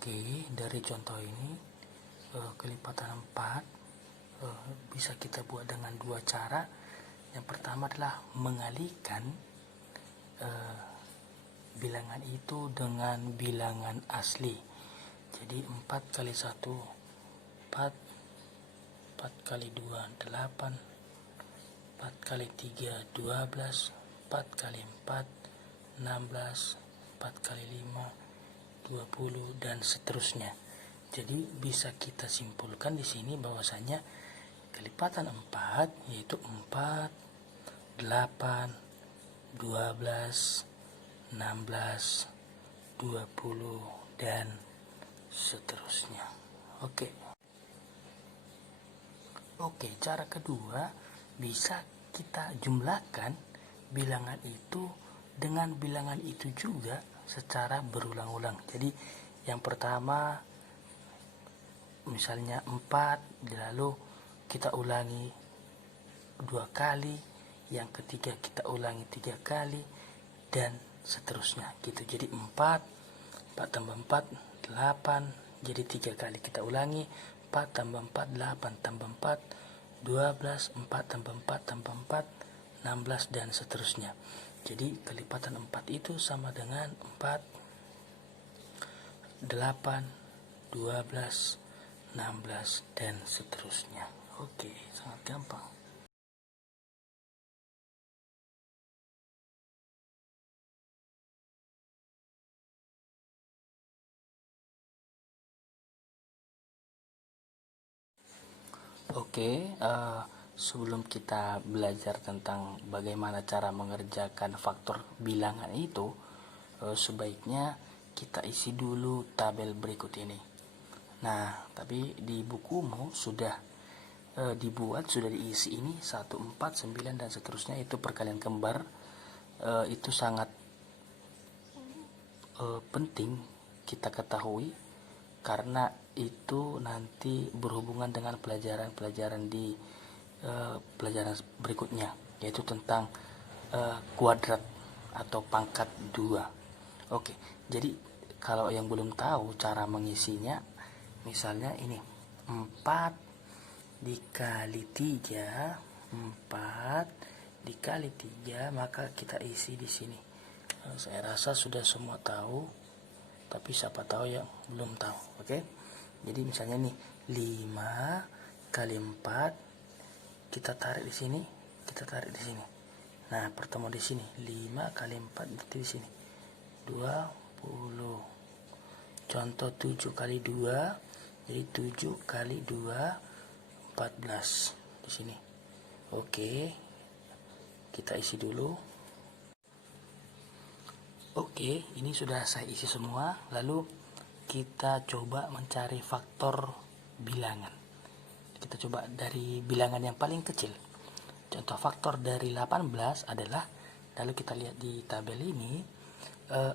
Oke, dari contoh ini kelipatan 4 bisa kita buat dengan dua cara. Yang pertama adalah mengalihkan bilangan itu dengan bilangan asli. Jadi 4 kali 1 4, 4 kali 2 8, 4 kali 3 12, 4 kali 4 16, 4 kali 5 20 dan seterusnya. Jadi bisa kita simpulkan di sini bahwasanya kelipatan 4 yaitu 4, 8, 12, 16, 20 dan seterusnya. Oke, cara kedua bisa kita jumlahkan bilangan itu dengan bilangan itu juga secara berulang-ulang. Jadi yang pertama misalnya 4, lalu kita ulangi 2 kali, yang ketiga kita ulangi 3 kali dan seterusnya gitu. Jadi 4 tambah 4 8, jadi 3 kali kita ulangi 4 tambah 4 8 tambah 4 12, 4 tambah 4 tambah 4 16 dan seterusnya. Jadi kelipatan 4 itu sama dengan 4, 8, 12, 16 dan seterusnya. Oke, sangat gampang. Oke, sebelum kita belajar tentang bagaimana cara mengerjakan faktor bilangan itu, sebaiknya kita isi dulu tabel berikut ini. Nah, tapi di bukumu sudah dibuat, sudah diisi ini 1, 4, 9 dan seterusnya, itu perkalian kembar. Itu sangat penting kita ketahui karena itu nanti berhubungan dengan pelajaran-pelajaran di pelajaran berikutnya, yaitu tentang kuadrat atau pangkat 2. Oke, jadi kalau yang belum tahu cara mengisinya, misalnya ini 4 dikali 3, 4 dikali 3, maka kita isi di sini. Saya rasa sudah semua tahu, tapi siapa tahu yang belum tahu. Oke, jadi misalnya nih 5 kali 4, kita tarik di sini, kita tarik di sini. Nah, pertemuan di sini 5 kali 4 berarti di sini 20. Contoh 7 kali 2, jadi 7 kali 2 14 di sini. Oke, kita isi dulu. Oke, ini sudah saya isi semua. Lalu kita coba mencari faktor bilangan. Kita coba dari bilangan yang paling kecil. Contoh faktor dari 18 adalah, lalu kita lihat di tabel ini,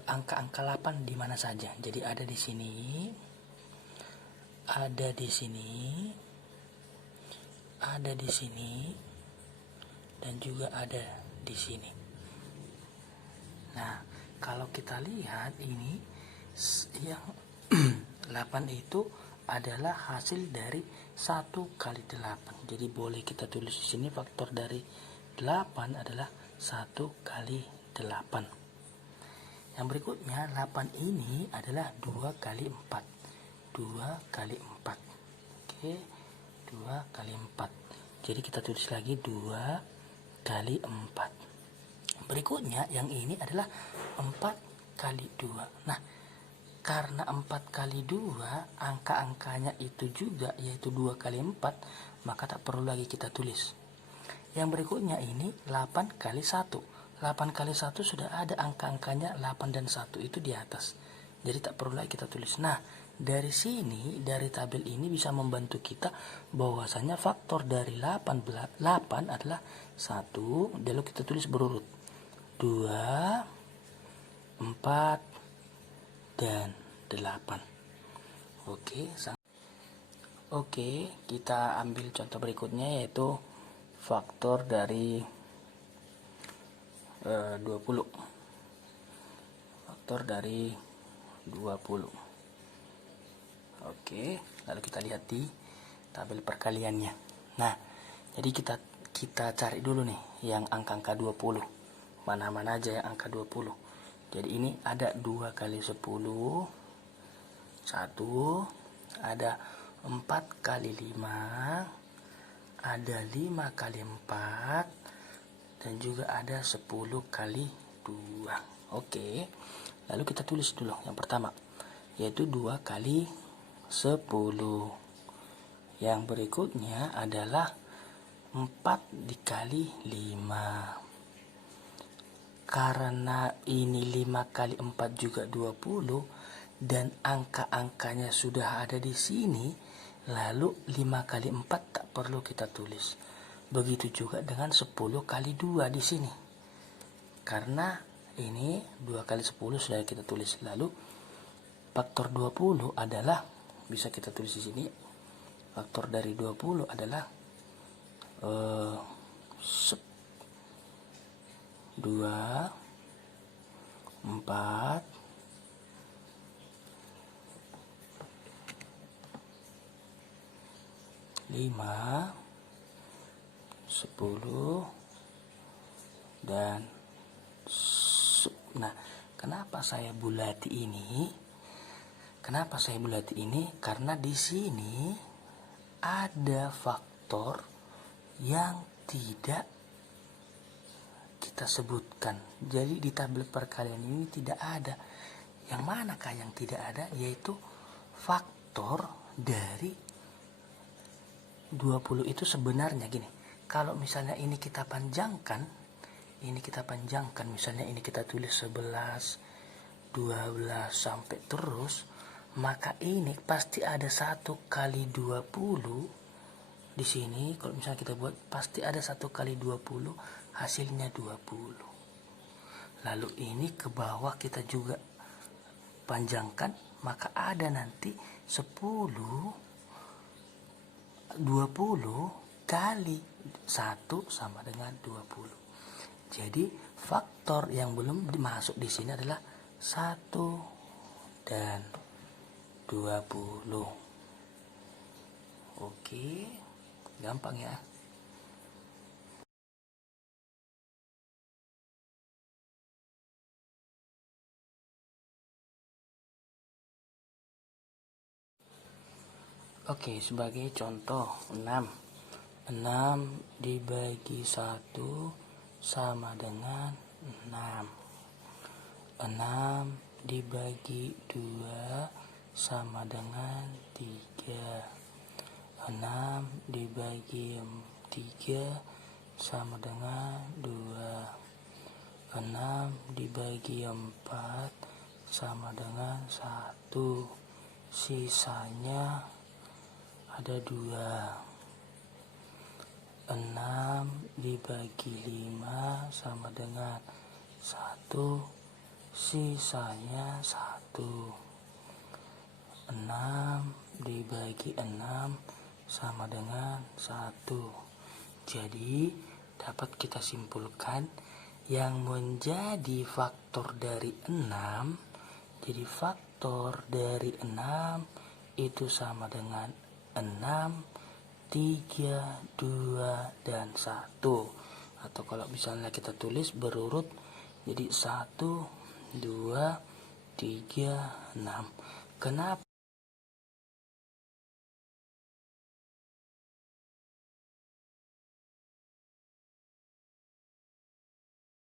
angka-angka 8 di mana saja. Jadi ada di sini, ada di sini, ada di sini, dan juga ada di sini. Nah, kalau kita lihat ini yang 8 itu adalah hasil dari 1 kali 8. Jadi boleh kita tulis di sini faktor dari 8 adalah 1 kali 8. Yang berikutnya 8 ini adalah 2 kali 4. 2 kali 4. Oke, 2 kali 4. Jadi kita tulis lagi 2 kali 4. Berikutnya yang ini adalah 4 kali 2. Nah, karena 4 kali 2 angka-angkanya itu juga, yaitu 2 kali 4, maka tak perlu lagi kita tulis. Yang berikutnya ini 8 kali 1. 8 kali 1 sudah ada angka-angkanya 8 dan 1 itu di atas. Jadi tak perlu lagi kita tulis. Nah, dari sini, dari tabel ini bisa membantu kita bahwasanya faktor dari 8 adalah 1, lalu kita tulis berurut 2, 4, dan 8. Oke, kita ambil contoh berikutnya, yaitu faktor dari 20. Faktor dari 20. Oke, lalu kita lihat di tabel perkaliannya. Nah, jadi kita cari dulu nih yang angka-angka 20. Mana-mana aja yang angka 20. Jadi ini ada 2 kali 10, 1, ada 4 kali 5, ada 5 kali 4, dan juga ada 10 kali 2. Oke, lalu kita tulis dulu yang pertama, yaitu 2 kali 10. Yang berikutnya adalah 4 dikali 5. Karena ini 5 kali 4 juga 20 dan angka-angkanya sudah ada di sini, lalu 5 kali 4 tak perlu kita tulis. Begitu juga dengan 10 kali 2 di sini. Karena ini 2 kali 10 sudah kita tulis. Lalu faktor 20 adalah, bisa kita tulis di sini, faktor dari 20 adalah 2, 4, 5, 10, dan nah, kenapa saya bulati ini? Karena di sini ada faktor yang tidak kita sebutkan. Jadi di tabel perkalian ini tidak ada. Yang manakah yang tidak ada? Yaitu faktor dari 20 itu sebenarnya gini. Kalau misalnya ini kita panjangkan, misalnya ini kita tulis 11, 12 sampai terus, maka ini pasti ada 1 kali 20 di sini. Kalau misalnya kita buat, pasti ada 1 kali 20, hasilnya 20. Lalu ini ke bawah kita juga panjangkan, maka ada nanti 20 kali 1 sama dengan 20. Jadi faktor yang belum dimasuk di sini adalah 1 dan 20. Oke, gampang ya. Oke, sebagai contoh 6 dibagi 1 sama dengan 6. 6 dibagi 2 sama dengan 3. 6 dibagi 3 sama dengan 2. 6 dibagi 4 sama dengan 1. Sisanya ada 2. 6 dibagi 5 sama dengan 1. Sisanya 1. 6 dibagi 6 sama dengan 1. Jadi dapat kita simpulkan yang menjadi faktor dari 6. Jadi faktor dari 6 itu sama dengan 6, 3, 2, dan 1. Atau kalau misalnya kita tulis berurut, jadi 1, 2, 3, 6. Kenapa